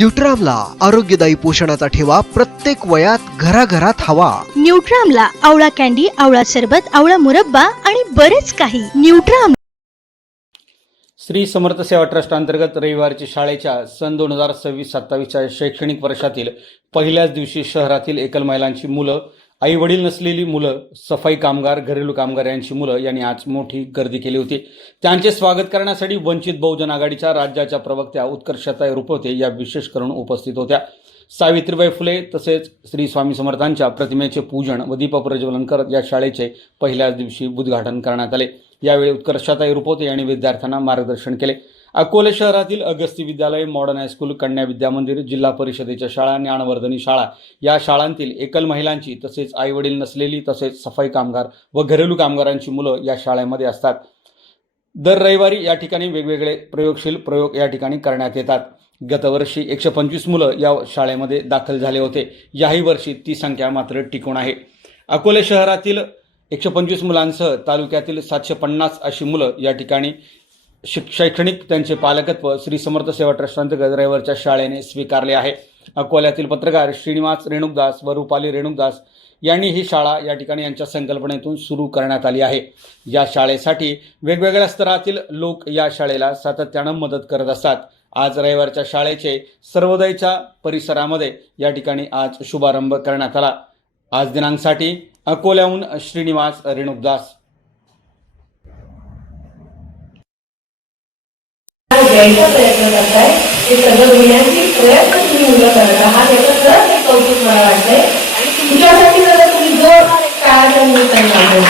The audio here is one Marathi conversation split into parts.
न्यूट्रामला आरोग्यदायी पोषणाचा ठेवा प्रत्येक वयात घराघरात हवा। न्यूट्रामला आवळा कॅन्डी, आवळा सरबत, आवळा मुरब्बा आणि बरेच काही। न्यूट्राम। श्री समर्थ सेवा ट्रस्ट अंतर्गत रविवारची शाळेच्या सन 2026-27च्या शैक्षणिक वर्षातील पहिल्याच दिवशी शहरातील एकल महिलांची मुलं, आई वडील नसलेली मुलं, सफाई कामगार, घरेलू कामगार यांची मुलं यांनी आज मोठी गर्दी केली होती। त्यांचे स्वागत करण्यासाठी वंचित बहुजन आघाडीच्या राज्याच्या प्रवक्त्या उत्कर्षताई रुपवते या विशेष करून उपस्थित होत्या। सावित्रीबाई फुले तसेच श्री स्वामी समर्थांच्या प्रतिमेचे पूजन व दीप प्रज्वलन करत या शाळेचे पहिल्याच दिवशी उद्घाटन करण्यात आले। यावेळी उत्कर्षताई रुपवते यांनी विद्यार्थ्यांना मार्गदर्शन केले। अकोले शहरातील अगस्ती विद्यालय, मॉडर्न हायस्कूल, कन्या विद्या मंदिर, जिल्हा परिषदेच्या शाळा, ज्ञानवर्धनी शाळा या शाळांतील एकल महिलांची तसेच आई वडील नसलेली तसेच सफाई कामगार व घरेलू कामगारांची मुलं या शाळेमध्ये असतात। दर रविवारी या ठिकाणी वेगवेगळे प्रयोगशील प्रयोग या ठिकाणी करण्यात येतात। गतवर्षी 125 मुलं या शाळेमध्ये दाखल झाले होते। याही वर्षी ती संख्या मात्र टिकून आहे। अकोले शहरातील 125 मुलांसह तालुक्यातील 750 अशी मुलं या ठिकाणी शैक्षणिक त्यांचे पालकत्व श्री समर्थ सेवा ट्रस्ट अंतर्गत रविवारच्या शाळेने स्वीकारले आहे। अकोल्यातील पत्रकार श्रीनिवास रेणुकदास व रुपाली रेणुकदास यांनी ही शाळा या ठिकाणी यांच्या संकल्पनेतून सुरू करण्यात आली आहे। या शाळेसाठी वेगवेगळ्या स्तरातील लोक या शाळेला सातत्यानं मदत करत असतात। आज रविवारच्या शाळेचे सर्वोदयच्या परिसरामध्ये या ठिकाणी आज शुभारंभ करण्यात आला। आज दिनांकसाठी अकोल्याहून श्रीनिवास रेणुकदास। द्यायचा प्रयत्न करताय हे सगळं घेण्याची प्रयत्न तुम्ही मुलं करत आहात, याचं खरंच एक कौतुक मला वाटतंय। आणि तुमच्यासाठी जर तुम्ही जोरदार एक शाळेच्या निमित्ताने आपण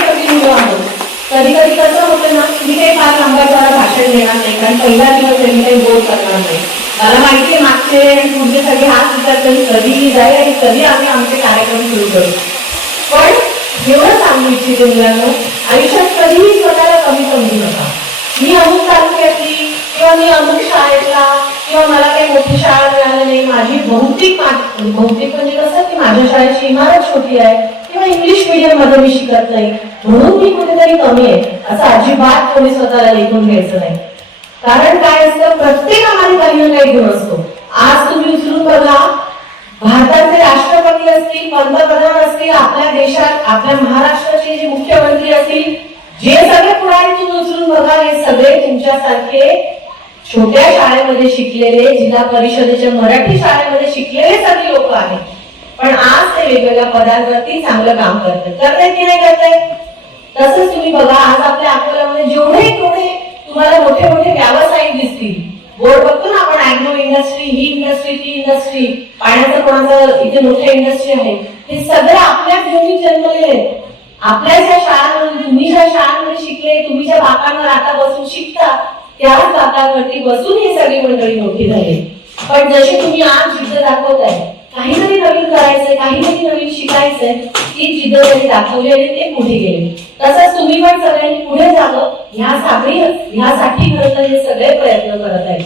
सगळी मुलं आहोत। कधी कधी कसं होतं ना, मी काही 5 नंबरला भाषण देणार नाही कारण पहिला दिवस त्यांनी काही बोल करणार नाही। मला माहिती आहे मागचे आणि पुढचे सगळे हात विचारतात कधी जाईल आणि कधी आम्ही आमचे कार्यक्रम सुरू करू। पण एवढं सांगू इच्छिते मुलांना, आयुष्यात कधीही स्वतःला कमी समजू नका। मी अमुक तालुक्यातली किंवा मी अमुक शाळेतला किंवा मला काही मोठी शाळा मिळाली नाही, माझी भौतिक म्हणजे कसं की माझ्या शाळेची इमारत छोटी आहे किंवा इंग्लिश मीडियम मध्ये मी शिकत नाही म्हणून मी कुठेतरी कमी आहे असं अजिबात कोणी स्वतःला लेखून घ्यायचं नाही। कारण काय असतं, प्रत्येकामध्ये काही ना काही गुण असतो। आज तुम्ही उचलून बघा, भारताचे राष्ट्रपती असतील, पंतप्रधान असतील, आपल्या देशात आपल्या महाराष्ट्राचे जे मुख्यमंत्री असतील, जे सगळे पुढारी तुम्ही उचलून बघा, हे सगळे तुमच्यासारखे छोट्या शाळेमध्ये शिकलेले, जिल्हा परिषदेच्या मराठी शाळेमध्ये शिकलेले सगळे लोक आहेत। पण आज ते वेगवेगळ्या पदांवरती चांगलं काम करतात की नाही करतायत? तसंच तुम्ही बघा, आज आपल्या अकोल्यामध्ये जेवढे तुम्हाला मोठे मोठे व्यावसायिक दिसतील, बोर्ड बघतो ना आपण, ॲग्रो इंडस्ट्री, ही इंडस्ट्री, ती इंडस्ट्री, पाण्याचं कोणाचं इथे मोठे इंडस्ट्री आहे, हे सगळे आपल्याच भूमीत जन्मलेले आहेत। आपल्या ज्या शाळांमध्ये, तुम्ही ज्या शाळांमध्ये शिकले, तुम्ही ज्या बाकांवर आता बसून शिकता, त्याच बाकांवरती बसून हे सगळी मंडळी मोठी झाली। पण जशी तुम्ही आज जिद्द दाखवताय, काहीतरी नवीन करायचंय, काहीतरी नवीन शिकायचंय, ती जिद्द त्यांनी दाखवली आणि ते पुढे गेले। तसंच तुम्ही पण सगळ्यांनी पुढे जावं ह्यासाठी खरं तर हे सगळे प्रयत्न करत आहेत।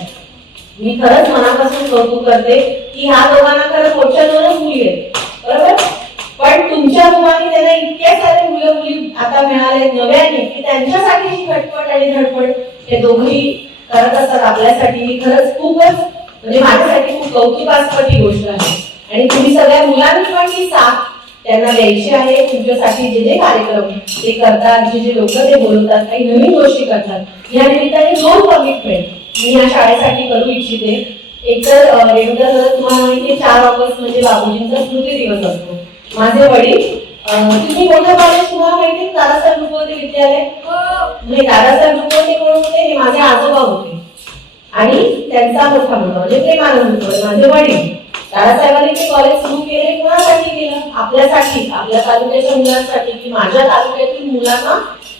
मी खरंच मनापासून कौतुक करते की ह्या दोघांना खरं पुढच्या 2च मुली आहेत, बरोबर? पण तुमच्या रूपाने त्यांना इतके सारे मुलं मुली आता मिळाले नव्याने की त्यांच्यासाठी खटपट आणि धडपड हे दोघंही करत असतात आपल्यासाठी। ही खरंच खूपच म्हणजे माझ्यासाठी खूप कौतुकास्पद ही गोष्ट आहे। आणि तुम्ही सगळ्या मुलांनी पण ही साथ त्यांना द्यायची आहे। तुमच्यासाठी जे जे कार्यक्रम ते करतात, जे जे लोक ते बोलवतात, काही नवीन गोष्टी करतात, या निमित्ताने 2 कमिटमेंट मी या शाळेसाठी करू इच्छिते। एक तर रेणुका, तुम्हाला माहिती आहे 4 ऑगस्ट म्हणजे बाबूजींचा स्मृती दिवस असतो। माझे वडील, तुम्ही मोठं कॉलेज तुम्हाला माहिती आहे दादासाहेब रुपवते विद्यालय, म्हणजे दादासाहेब रुपवते कोण होते? हे माझे आजोबा होते आणि त्यांचा मोठा मुलगा म्हणजे प्रेमानंद रुपवते माझे वडील। दादासाहेबांनी ते कॉलेज सुरू केले, कोणासाठी केलं? आपल्यासाठी, आपल्या तालुक्याच्या मुलांसाठी, की माझ्या तालुक्यातील मुलांना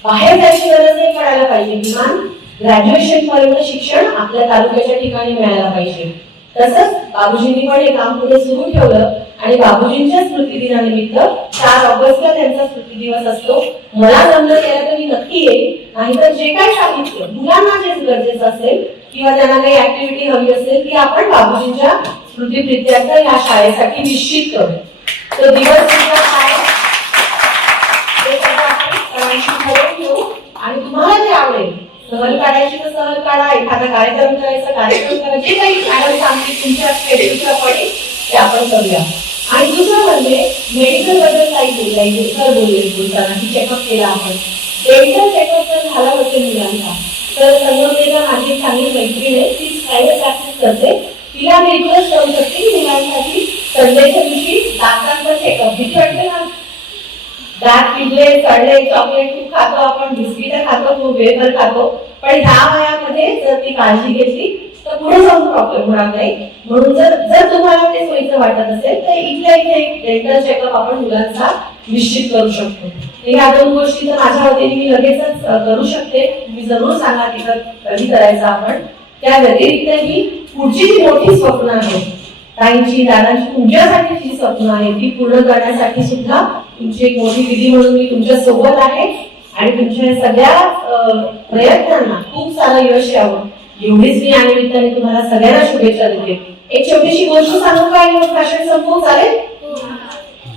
बाहेर जायची गरज नाही पडायला पाहिजे, किमान ग्रॅज्युएशन पर्यंत शिक्षण आपल्या तालुक्याच्या ठिकाणी मिळायला पाहिजे। तसंच बाबूजींनी पण हे काम पुढे सुरू ठेवलं आणि बाबूजींच्या स्मृतिदिनानिमित्त 4 ऑगस्टला त्यांचा स्मृतिदिवस असतो। मला जमलं केलं तर मी नक्की येईल, नाहीतर जे काही सांगितलं मुलांना जे गरजेचं असेल किंवा त्यांना काही ऍक्टिव्हिटी हवी असेल ती आपण बाबूजींच्या स्मृतिप्रित्यर्थ या शाळेसाठी निश्चित करू। तो दिवस काय ते सगळं आपण ठरवून घेऊ आणि तुम्हाला जे आवडेल सहल काढायची तर सहल काढा, एखादा कार्यक्रम करायचा कार्यक्रम करा, जे काही मॅडम सांगतील तुमच्या शेड्यूलच्या पडी ते आपण करूया. आणि दुसरं म्हणजे मेडिकल बद्दल काही बोलायचे, सर बोलताना की चेकअप केला आपण. डेंटल चेकअप जर झाला असेल मुलांचा तर संगमनेरला माझी एक चांगली मैत्रीण आहे, ती प्रायव्हेट प्रॅक्टिस करते. तिला मी रिक्वेस्ट करू शकते की मुलांसाठी संडेच्या दिवशी दातांचा चेकअप. भीती वाटते ना, दात पिजले चढले, चॉकलेट खूप खातो आपण, बिस्किट खातो, खूप वेळभर खातो, पण ह्या वयामध्ये जर ती काळजी घेतली तर पुढे जाऊन प्रॉब्लेम होणार नाही. म्हणून जर तुम्हाला ते सोयीचं वाटत असेल तर इथल्या इथे एक डेंटल चेकअप आपण मुलांचा निश्चित करू शकतो. ह्या दोन गोष्टी तर माझ्या वतीने मी लगेचच करू शकते. मी जरूर सांगा तिथं कधी करायचं आपण. त्या व्यतिरिक्त ही पुढची जी मोठी स्वप्न आहे ताईंची दादांची तुमच्यासाठी जी स्वप्न आहे ती पूर्ण करण्यासाठी सुद्धा तुमची एक मोठी विधी म्हणून मी तुमच्या सोबत आहे आणि तुमच्या सगळ्या प्रयत्नांना खूप सारं यश यावं एवढीच मी या निमित्ताने तुम्हाला सगळ्यांना शुभेच्छा देते. एक छोटीशी गोष्ट सांगू का आणि भाषण संपवू चालेल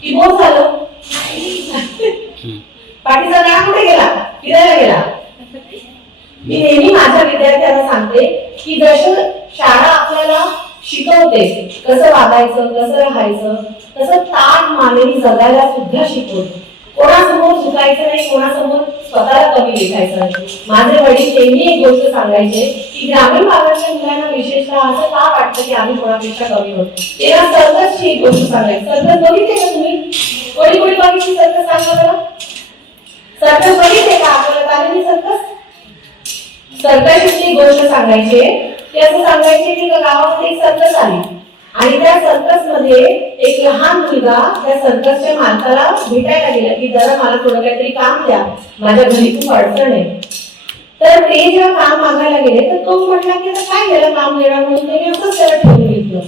की बोल झालं? पाठीचा गाणा कुठे गेला? फिरायला गेला. मी नेहमी माझ्या विद्यार्थ्यांना सांगते की जसं शाळा आपल्याला शिकवते कसं वागायचं, कसं राहायचं, तसं ताठ मानेनी जगायला सुद्धा शिकवते. कोणासमोर झुकायचं नाही, कोणासमोर स्वतःला कमी लेखायचं नाही. माझे वडील नेहमी एक गोष्ट सांगायचे की ग्रामीण भागातल्या मुलांना विशेषतः असं का वाटतं की आम्ही कोणापेक्षा कमी होतो. तेव्हा सर्कसची एक गोष्ट सांगायची. सर्कस बघितले का तुम्ही? कोणी कोणी बघितली सर्कस? सांगा बरं. सर्कस बघितले का? आपल्याला चालेल सर्कस? सर्कसची गोष्ट सांगायची. ते असं सांगायचे की गावामध्ये एक सर्कस आली आणि त्या सर्कस मध्ये एक लहान मुलगा त्या सर्कसच्या मालकाला भेटायला गेला की जरा मला थोडं काहीतरी काम द्या, माझ्या घरी खूप अडचण आहे. तर ते जेव्हा काम मागायला गेले तर तो म्हटला की आता काय गेलं काम देणार म्हणून त्याने असंच त्याला ठेवून घेतलं.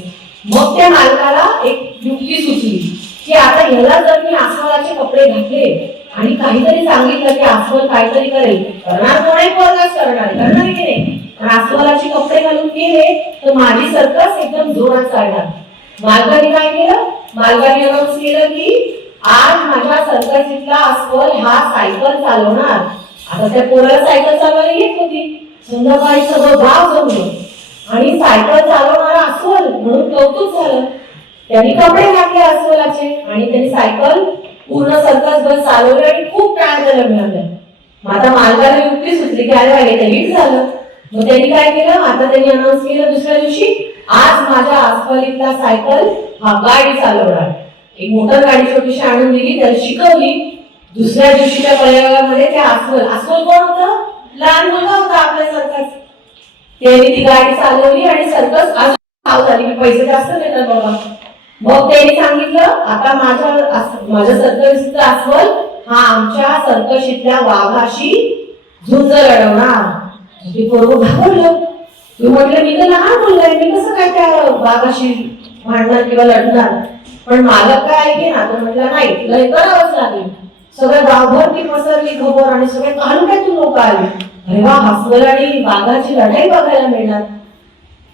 मग त्या मालकाला एक युक्ती सुचली की आता ह्याला जर मी अस्वलाचे कपडे घातले आणि काहीतरी सांगितलं की अस्वल काहीतरी करेल, करणार कोणी पोरगाच करणार की नाही. अस्वलाचे कपडे घालून गेले तर माझी सर्कस एकदम जोरात चालणार. मालकाने काय केलं? मालकाने अनाउन्स केलं की आज माझ्या सर्कसीतला अस्वल हा सायकल चालवणार. आता त्या पोराला सायकल चालवायला येत होती. संध्याकाळी सगळं गाव जमलं आणि सायकल चालवणारा अस्वल म्हणून कौतुक झालं. त्यांनी कपडे घातले अस्वलाचे आणि त्यांनी सायकल पूर्ण सर्कस बस चालवली आणि खूप टाळ्या द्यायला मिळाल्या. मग आता मालकाला युक्ती सुचली की अरे हे तर हिट झालं. मग त्यांनी काय केलं? आता त्यांनी अनाउन्स केलं दुसऱ्या दिवशी आज माझ्या अस्वलीतला सायकल हा गाडी चालवणार. एक मोटर गाडी छोटीशी आणून दिली, त्याला शिकवली. दुसऱ्या दिवशीच्या प्रयोगामध्ये ते अस्वल कोण होतं? लहान मुलगा होता आपल्या सर्कस. त्यांनी ती गाडी चालवली आणि सर्कस आज खाऊ झाली की पैसे जास्त देतात बाबा. मग त्यांनी सांगितलं आता माझ्या सर्कसचा अस्वल हा आमच्या सर्कशीतल्या वाघाशी झुंज लढवणार. ते पोरगं घाबरलं. तू म्हटलं मी तर लहान मुलगा आहे, मी कसं काय त्या वाघाशी भांडणार किंवा लढणार. पण मालक काय ऐके ना, तो म्हटलं नाही तुला हे करावंच लागेल. सगळ्या गावभर ती पसरली खबर आणि सगळे काढून काय तू लोक आले. अरे वा, अस्वल आणि वाघाची लढाई बघायला मिळणार.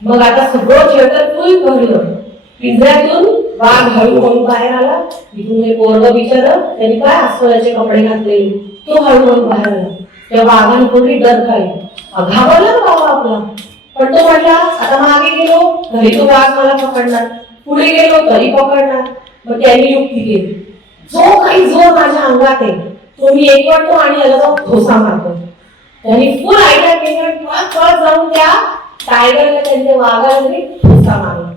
मग आता सगळं थिएटर फुल भरलं. पिंजऱ्यातून वाघ हळूहळू बाहेर आला. तिथून हे पोरगं बिचारं त्यांनी काय अस्वलाचे कपडे घातले तो हळूहळू बाहेर आला. त्या वाघाने पूर्वी डर खाली घाबरला ना बाबा आपला. पण तो म्हटला आता मागे गेलो घरी तो वाघ मला पकडणार, पुढे गेलो तरी पकडणार. मग त्यांनी युक्ती केली. जो काही जोर माझ्या अंगात आहे तो मी एकवटतो आणि याला जाऊन ठोसा मारतो. त्यांनी फुल आयडिया केला. जाऊन त्या टायगरला त्यांच्या वाघाला तरी ठोसा मारला.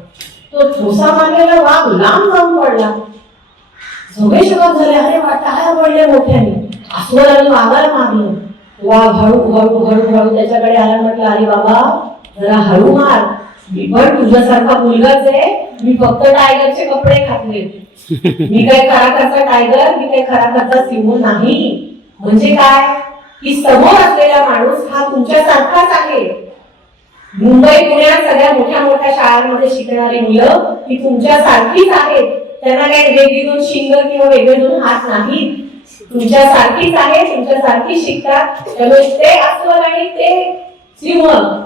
तो ठोसा मारलेला वाघ लांब जाऊन पडला. सगळे शॉक झाले. अरे टाळ्या पडल्या मोठ्याने. अस्वलाने वाघाला मारलं. वाघ हळू त्याच्याकडे आला. म्हटलं अरे बाबा जरा हळू मार, मी पण तुझ्यासारखा मुलगाच आहे. मी फक्त टायगरचे कपडे घातले. मी काय खरा टायगर, मी काय खरा सिंह नाही. म्हणजे काय की समोर असलेला माणूस हा तुमच्यासारखाच आहे. मुंबई पुण्यात सगळ्या मोठ्या मोठ्या शाळांमध्ये शिकणारी मुलं ही तुमच्यासारखीच आहेत. त्यांना काही वेगळी दोन शिंग किंवा वेगळे दोन हात नाहीत. तुमच्यासारखीच आहे, तुमच्यासारखी शिकतात. त्यामुळे ते अस्वल आणि ते सिंह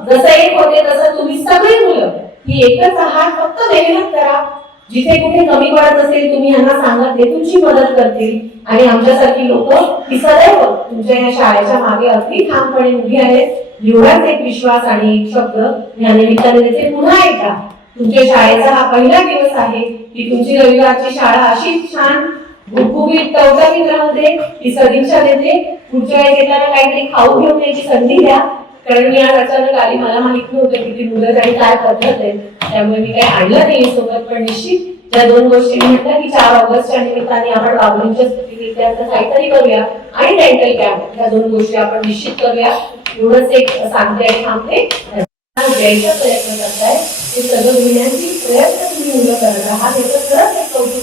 जसं एक होते तसं तुम्ही सगळी मुलं ही एकच आहात. फक्त मेहनत करा. जिथे कुठे कमी पडत असेल तुम्ही यांना सांगा, ते तुमची मदत करतील. आणि आमच्यासारखी लोक ही सदैव तुमच्या या शाळेच्या मागे अगदी ठामपणे उभी आहेत. एवढाच एक विश्वास आणि एक शब्द या निमित्ताने देते पुन्हा एकदा. तुमच्या शाळेचा हा पहिला दिवस आहे की तुमची रविवारची शाळा अशीच छान गुबगुबीत टवटवीत राहू दे, ही सदिच्छा देते. पुढच्या वेळेस येताना काहीतरी खाऊ घेऊन यायची संधी द्या, कारण मी आज अचानक आली, मला माहित नव्हतं किती मुलं आणि काय पद्धत आहे, त्यामुळे मी काही आणलं नाही सोबत. पण निश्चित ज्या दोन गोष्टी मी म्हटलं की 4 ऑगस्टच्या निमित्ताने आपण बाबूंच्या स्तुतीविद्यार्थी काहीतरी करूया आणि डेंटल कॅम्प, या दोन गोष्टी आपण निश्चित करूया. एवढंच एक सांगते आणि थांबते. द्यायचा प्रयत्न करताय, ते सगळं घेण्याची प्रयत्न तुम्ही मुलं करत आहात, याचं खरंच एक कौतुक.